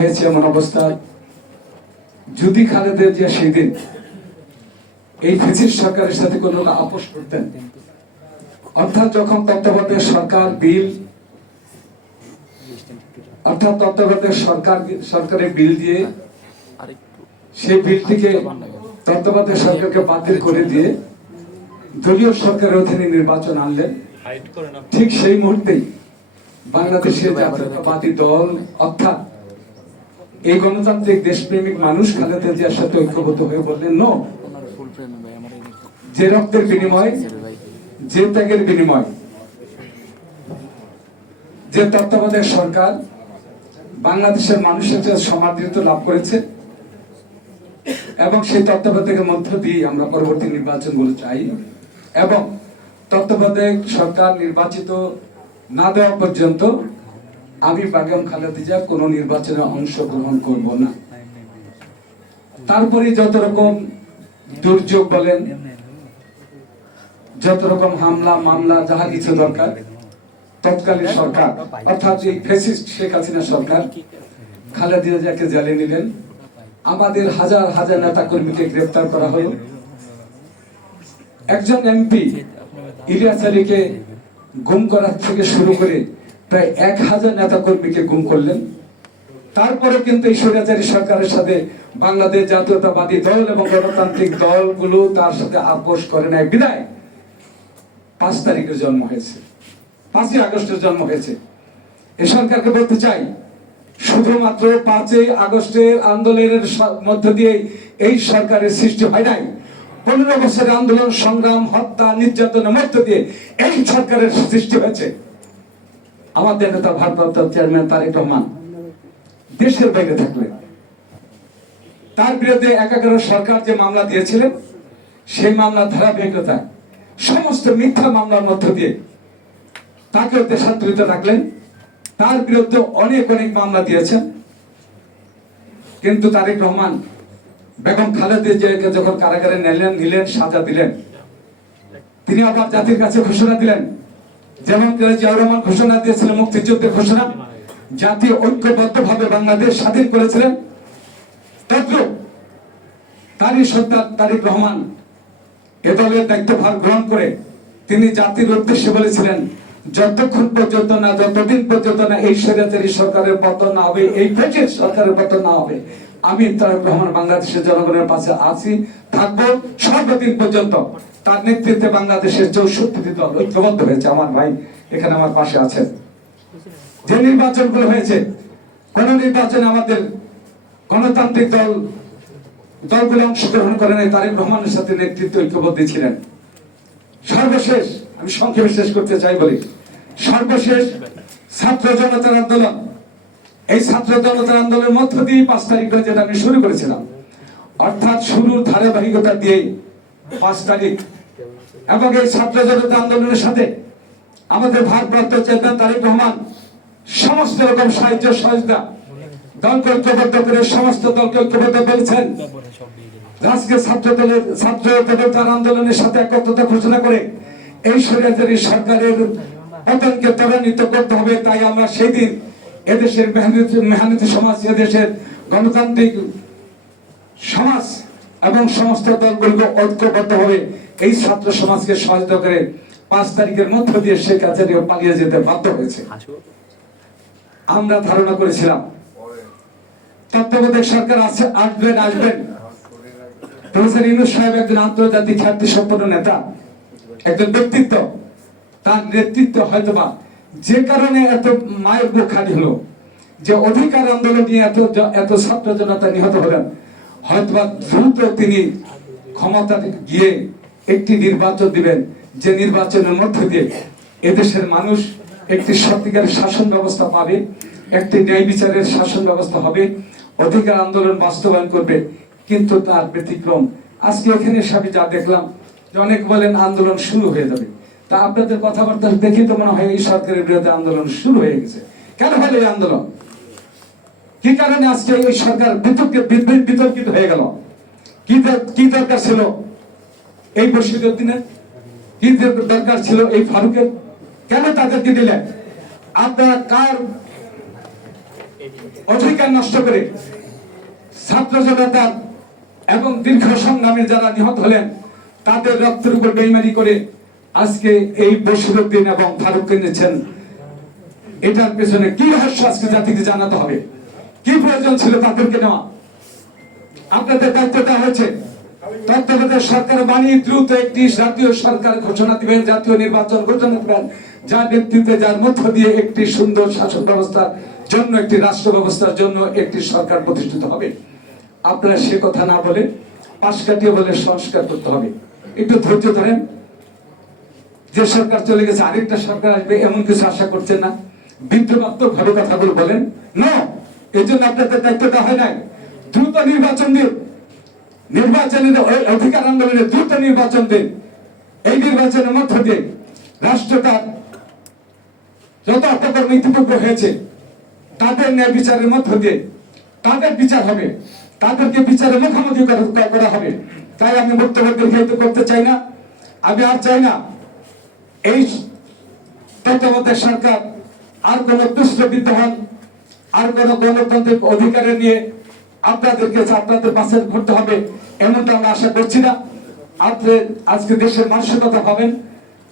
হয়েছে এমন অবস্থা, যদি খালেদের যে সেই দিন এই ফ্যাসিস্ট সরকারের সাথে কোনো আপোষ করতেন, অর্থাৎ যখন তত্ত্বাবধায়ক সরকার বিল অর্থাৎ তত্ত্বাবধায়ক সরকারের বিল দিয়ে সেই বিলটিকে তত্ত্বাবধায়ক সরকারকে বাতিল করে দিয়ে দলীয় সরকারের অধীনে নির্বাচন আনলেন, ঠিক সেই মুহূর্তেই বাংলাদেশের জাতীয়তাবাদী দল অর্থাৎ এই গণতান্ত্রিক দেশপ্রেমিক মানুষ খালেদা জিয়ার সাথে ঐক্যবদ্ধ হয়ে বললেন নো, যে রক্তের বিনিময়, যে ত্যাগের বিনিময়, যে তত্ত্বাবধায়ক সরকার বাংলাদেশের মানুষের কাছে সমাদৃত লাভ করেছে এবং সেই তত্ত্বাবধায়কের মধ্য দিয়ে আমরা পরবর্তী নির্বাচনগুলো চাই এবং তত্ত্বাবধায়ক সরকার নির্বাচিত না দেওয়া পর্যন্ত আমি বেগম খালেদা জিয়া কোনো নির্বাচনে অংশগ্রহণ করব না। তারপরে যত রকম দুর্যোগ বলেন, যত রকম হামলা মামলা যাহা কিছু দরকার, তৎকালীন সরকার অর্থাৎ এই ফ্যাসিস্ট শেখ হাসিনা সরকার খালেদা জিয়াকে জেলে নিলেন, আমাদের হাজার হাজার নেতা কর্মীকে গ্রেফতার করা হলো, একজন এমপি ইলিয়াস আলীকে গুম করার থেকে শুরু করে প্রায় 1000 নেতা কর্মীকে গুম করলেন। তারপরে কিন্তু এই স্বৈরাচারী সরকারের সাথে বাংলাদেশ জাতীয়তাবাদী দল এবং গণতান্ত্রিক দলগুলো তার সাথে আপোষ করে নাই বিদায় 5 তারিখের জন্ম হয়েছে, 5ই আগস্টের জন্ম হয়েছে। এই সরকারকে বলতে চাই, শুধুমাত্র 5ই আগস্টের আন্দোলনের মধ্য দিয়ে এই সরকারের সৃষ্টি হয় নাই, 15 বছরের আন্দোলন সংগ্রাম হত্যা নির্যাতনের মধ্য দিয়ে এই সরকারের সৃষ্টি হয়েছে। আমাদের নেতা ভারপ্রাপ্ত চেয়ারম্যান তারেক রহমান দেশের বাইরে থাকলে তার বিরুদ্ধে 11 সরকার যে মামলা দিয়েছিলেন, সেই মামলার ধারাবাহিকতায় সমস্ত মিথ্যা মামলার মধ্য দিয়ে তাকে দেশান্তরিত রাখলেন। তার বিরুদ্ধে অনেক মামলা দিয়েছেন, কিন্তু তারেক রহমান বেগম খালেদা জিয়াকে যখন কারাগারে নিলেন, সাজা দিলেন, তিনি আবার জাতির কাছে ঘোষণা দিলেন, যেমন জিয়াউর রহমান ঘোষণা দিয়েছিলেন মুক্তিযুদ্ধের ঘোষণা, জাতীয় ঐক্যবদ্ধভাবে বাংলাদেশ স্বাধীন করেছিলেন, তদ্রূপ তারই সন্তান তারেক রহমান এ দলের দায়িত্বভার গ্রহণ করে তিনি জাতির উদ্দেশ্যে বলেছিলেন, যতক্ষণ পর্যন্ত না, যতদিন পর্যন্ত না এই স্বৈরাচারী সরকারের পতন না হবে, এই ফ্যাসিস্ট সরকারের পতন না হবে, আমি তারেক রহমান বাংলাদেশের জনগণের পাশে আছি, থাকবো সর্বদিন পর্যন্ত। তার নেতৃত্বে বাংলাদেশের 64টি দল ঐক্যবদ্ধ হয়েছে। আমার ভাই এখানে আমার পাশে আছেন। যে নির্বাচনগুলো হয়েছে, কোন নির্বাচনে আমাদের গণতান্ত্রিক দলগুলো অংশগ্রহণ করে নাই, তারেক রহমানের সাথে নেতৃত্ব ঐক্যবদ্ধ ছিলেন। সর্বশেষ আমি সংক্ষেপে শেষ করতে চাই বলি, সর্বশেষ ছাত্র জনতার আন্দোলন, এই ছাত্র জনতার আন্দোলনের মধ্য দিয়ে 5 তারিখে যেটা আমি শুরু করেছিলাম, অর্থাৎ শুরুর ধারাবাহিকতা দিয়ে 5 তারিখ এবং এই ছাত্র জনতা আন্দোলনের সাথে আমাদের ভারপ্রাপ্ত চেয়ারম্যান তারেক রহমান সমস্ত রকম সাহায্য সহযোগিতা দলকে ঐক্যবদ্ধ করে সমস্ত দলকে ঐক্যবদ্ধ করেছেন। রাজকের ছাত্র জনতার আন্দোলনের সাথে একত্রতা ঘোষণা করে এই স্বৈরাচারী সরকারের পতনকে ত্বরান্বিত করতে হবে। তাই আমরা সেই দিন এদেশের মেহনতি সমাজ, এদেশের গণতান্ত্রিক সমাজ এবং সমস্ত দলগুলোকে ঐক্যবদ্ধ হবে এই ছাত্র সমাজকে সহায়তা করে 5 তারিখের মধ্য দিয়ে শেখ হাসিনা পালিয়ে যেতে বাধ্য হয়েছে। আমরা ধারণা করেছিলাম তত্ত্বাবধায়ক সরকার আসবেন, প্রফেসর ইউনূস সাহেব একজন আন্তর্জাতিক খ্যাতি সম্পন্ন নেতা, একজন ব্যক্তিত্ব, তার নেতৃত্ব হয়তোবা যে কারণে এত মায়ের বুক খালি হলো, যে অধিকার আন্দোলন নিয়ে এত ছাত্র জনতা নিহত হলেন, হয়তোবা দ্রুত তিনি ক্ষমতা গিয়ে একটি নির্বাচন দিবেন, যে নির্বাচনের মধ্য দিয়ে এদেশের মানুষ একটি সত্যিকারের শাসন ব্যবস্থা পাবে, একটি ন্যায় বিচারের শাসন ব্যবস্থা হবে, অধিকার আন্দোলন বাস্তবায়ন করবে। কিন্তু তার ব্যতিক্রম আজকে এখানে সবই যা দেখলাম, যে অনেক বলেন আন্দোলন শুরু হয়ে যাবে, তা আপনাদের কথাবার্তা দেখে তো মনে হয় এই সরকারের বিরুদ্ধে আন্দোলন শুরু হয়ে গেছে। কেন হলো এই আন্দোলন? কি কারণে আজকে এই সরকার বিতর্কিত হয়ে গেল? কি দরকার ছিল এই বশিরউদ্দিনের? কি দরকার ছিল এই ফারুকের? কেন তাদেরকে দিলেন? আপনারা কার অধিকার নষ্ট করে ছাত্র জনতা এবং দীর্ঘ সংগ্রামে যারা নিহত হলেন তাদের রক্তের উপর বেইমানি করে আজকে এই বশিরউদ্দিন এবং ফারুককে নিয়েছেন। এটার পেছনে কি রহস্য আজকে জাতিকে জানাতে হবে, কি প্রয়োজন ছিল তাদেরকে নেওয়া? আপনাদের দায়িত্ব দেওয়া হয়েছে, তত্ত্বাবধায়ক সরকার বানিয়ে দ্রুত একটি জাতীয় সরকার ঘোষণা দিবেন, জাতীয় নির্বাচন ঘোষণা দিবেন, যার নেতৃত্বে যার মধ্য দিয়ে একটি সুন্দর শাসন ব্যবস্থার জন্য, একটি রাষ্ট্র ব্যবস্থার জন্য একটি সরকার প্রতিষ্ঠিত হবে। আপনারা সে কথা না বলে পাশ কাটিয়ে বলে সংস্কার করতে হবে। একটু ধৈর্য ধরেন, যে সরকার চলে গেছে আরেকটা সরকার আসবে এমন কিছু আশা করছেন না, বিদ্রুপাত্মক ভাবে কথাগুলো বলেন না। এই জন্য আপনাদের দায়িত্বটা হয় নাই। দ্রুত নির্বাচন দিন, নির্বাচনের অধিকার আন্দোলনে দ্রুত নির্বাচন দিন। এই নির্বাচনের মধ্য দিয়ে রাষ্ট্রটার যত অপকর্ম ইতিপূর্বে হয়েছে তাদের ন্যায় বিচারের মধ্য দিয়ে তাদের বিচার হবে, তাদেরকে বিচারের মুখোমুখি করা হবে। তাই আমি বক্তব্য দীর্ঘায়িত করতে চাই না। আমি আর চাই না এই তত্ত্বাবধায়ক সরকার আর কোন তুষ্ট বিদ্যমান, আর কোন গণতান্ত্রিক অধিকারে নিয়ে আপনাদেরকে আপনাদের পাশে ঘুরতে হবে এমনটা আমরা আশা করছি না। আপনি আজকে দেশের মানুষের কথা ভাবেন,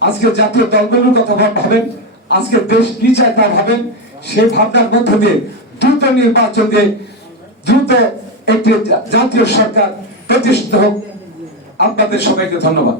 আজকে জাতীয় দলগুলোর কথা ভাবেন, আজকে দেশ কি চায় তা ভাবেন। সেই ভাবনার মধ্য দিয়ে দ্রুত নির্বাচন দিয়ে দ্রুত একটি জাতীয় সরকার প্রতিষ্ঠিত হোক। আপনাদের সবাইকে ধন্যবাদ।